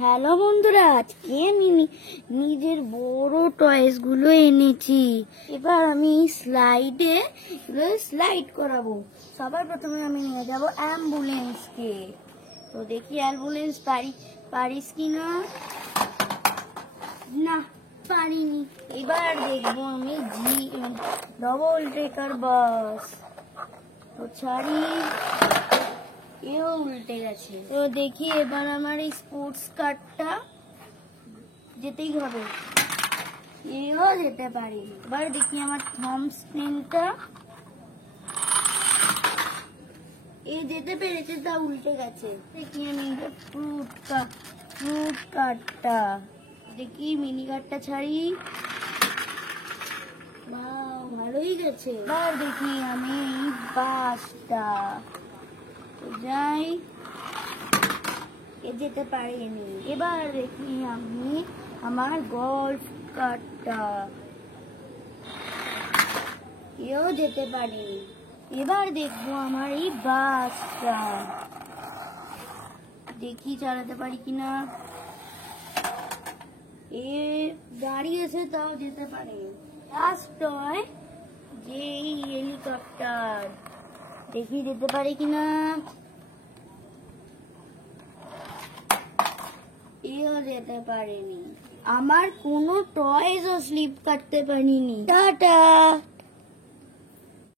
Hello বন্ধুরা, আজকে আমি নিজের বড় টয়েস গুলো এনেছি। এবার আমি স্লাইড করাবো। সবার প্রথমে আমি নিয়ে যাব অ্যাম্বুলেন্সকে। তো দেখি অ্যাম্বুলেন্স পারিস কিনা। না, পারিনি। এবার দেখবো আমি ডবল ট্রেকার বাস। তো ছাড়ি, এও উল্টে গেছে। তো দেখি এবার আমার এই স্পোর্টস কারটা যেতেই হবে, এও যেতে পারি। এবার দেখি আমার থমস পেনটা, এ যেতে পেরেছে, তা উল্টে গেছে। দেখি আমি ফ্রুট কারটা, দেখি মিনি কারটা ছাড়ি, ভালোই গেছে। এবার দেখি আমি বাসটা, যাই, যেতে পারিনি। এবার দেখি আমি আমার গল্ফ কারটা, এও যেতে পারি। এবার দেখবো আমার এই বাসটা, দেখি চালাতে পারি কিনা। এ গাড়ি আছে, তাও যেতে পারে। লাস্ট টয় যে হেলিকপ্টার, দেখি যেতে পারি কিনা। এও যেতে পারেনি। আমার কোনো টয়েসও স্লিপ কাটতে পারিনি। টাটা।